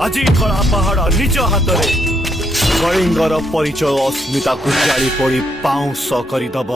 আজি कला पहाड़ निज हाथ में कलिंगर परिचय अस्मिता को जाली पड़ी पाउंस करदब।